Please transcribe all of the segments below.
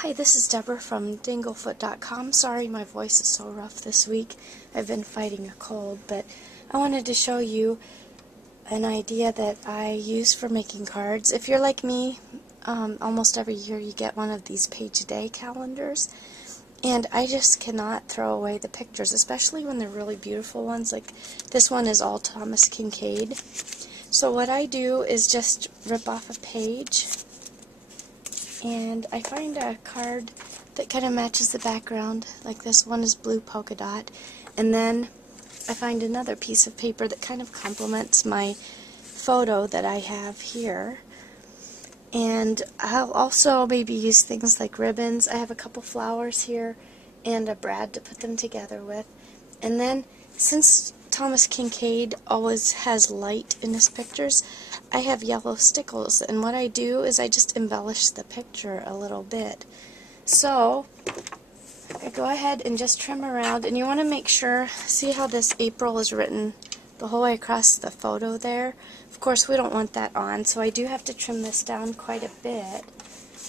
Hi, this is Deborah from Dinglefoot.com. Sorry my voice is so rough this week. I've been fighting a cold, but I wanted to show you an idea that I use for making cards. If you're like me, almost every year you get one of these page day calendars, and I just cannot throw away the pictures, especially when they're really beautiful ones. Like this one is all Thomas Kinkade. So what I do is just rip off a page, and I find a card that kind of matches the background. Like this one is blue polka dot, and then I find another piece of paper that kind of complements my photo that I have here. And I'll also maybe use things like ribbons. I have a couple flowers here and a brad to put them together with. And then, since Thomas Kinkade always has light in his pictures, I have yellow stickles, and what I do is I just embellish the picture a little bit. So I go ahead and just trim around, and you want to make sure, see how this April is written the whole way across the photo there? Of course we don't want that on, so I do have to trim this down quite a bit.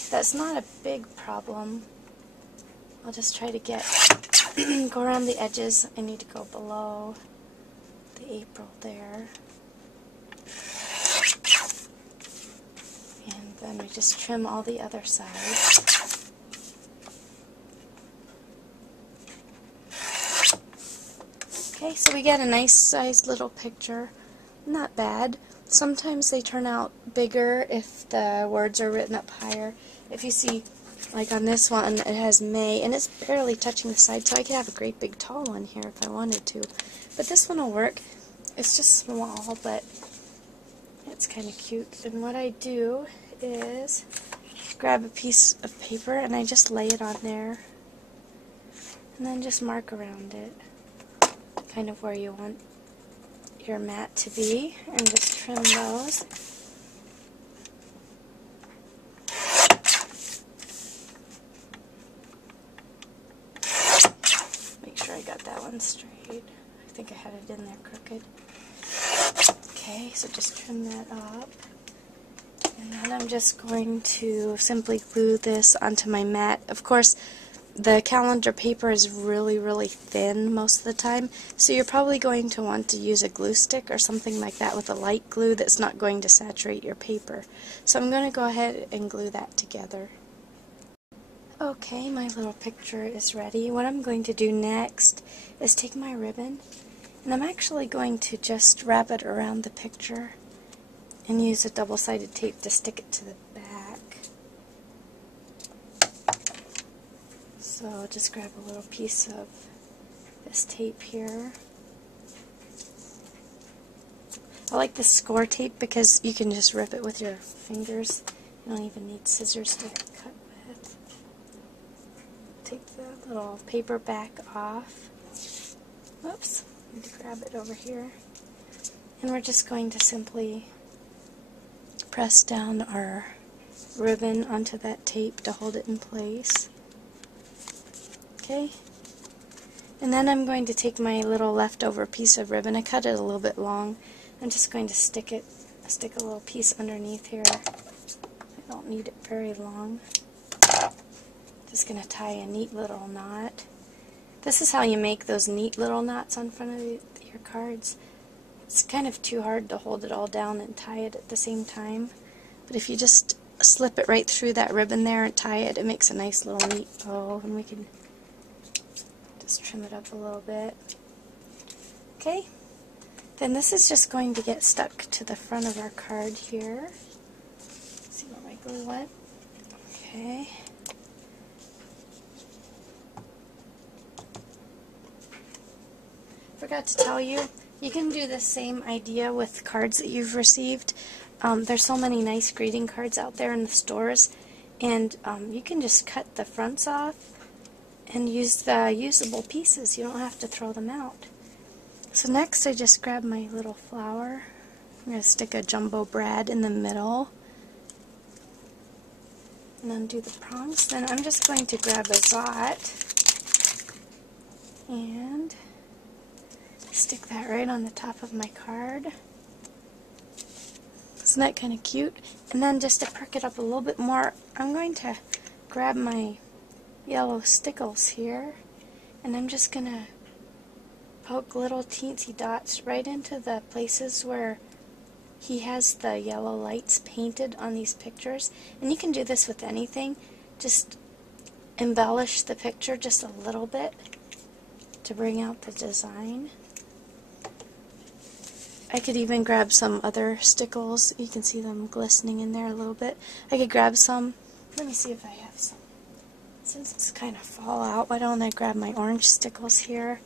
That's not a big problem. I'll just try to get go around the edges. I need to go below the April there. And then we just trim all the other sides. Okay, so we get a nice sized little picture. Not bad. Sometimes they turn out bigger if the words are written up higher. If you see, like on this one, it has May, and it's barely touching the side, so I could have a great big tall one here if I wanted to. But this one will work. It's just small, but it's kind of cute. And what I do is grab a piece of paper and I just lay it on there, and then just mark around it, kind of where you want your mat to be, and just trim those. Make sure I got that one straight. I think I had it in there crooked. Okay, so just trim that up. And then I'm just going to simply glue this onto my mat. Of course, the calendar paper is really, really thin most of the time, so you're probably going to want to use a glue stick or something like that with a light glue that's not going to saturate your paper. So I'm going to go ahead and glue that together. Okay, my little picture is ready. What I'm going to do next is take my ribbon, and I'm actually going to just wrap it around the picture and use a double-sided tape to stick it to the back. So I'll just grab a little piece of this tape here. I like this score tape because you can just rip it with your fingers. You don't even need scissors to cut with. Take the little paper back off. Oops, need to grab it over here. And we're just going to simply press down our ribbon onto that tape to hold it in place. Okay, and then I'm going to take my little leftover piece of ribbon. I cut it a little bit long. I'm just going to stick a little piece underneath here. I don't need it very long. Just going to tie a neat little knot. This is how you make those neat little knots on front of your cards. It's kind of too hard to hold it all down and tie it at the same time. But if you just slip it right through that ribbon there and tie it, it makes a nice little neat bow, and we can just trim it up a little bit. Okay, then this is just going to get stuck to the front of our card here. Let's see where my glue went. Okay. Forgot to tell you, you can do the same idea with cards that you've received. There's so many nice greeting cards out there in the stores, and you can just cut the fronts off and use the usable pieces. You don't have to throw them out. So next I just grab my little flower. I'm going to stick a jumbo brad in the middle and undo the prongs. Then I'm just going to grab a Zot and stick that right on the top of my card. Isn't that kind of cute? And then just to perk it up a little bit more, I'm going to grab my yellow stickles here, and I'm just going to poke little teensy dots right into the places where he has the yellow lights painted on these pictures. And you can do this with anything. Just embellish the picture just a little bit to bring out the design. I could even grab some other stickles. You can see them glistening in there a little bit. I could grab some. Let me see if I have some. Since it's kind of fall out, why don't I grab my orange stickles here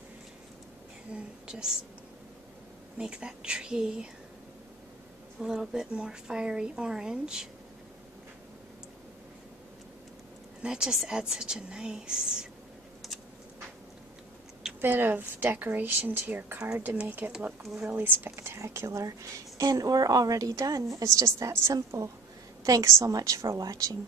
and just make that tree a little bit more fiery orange. And that just adds such a nice bit of decoration to your card to make it look really spectacular. And we're already done. It's just that simple. Thanks so much for watching.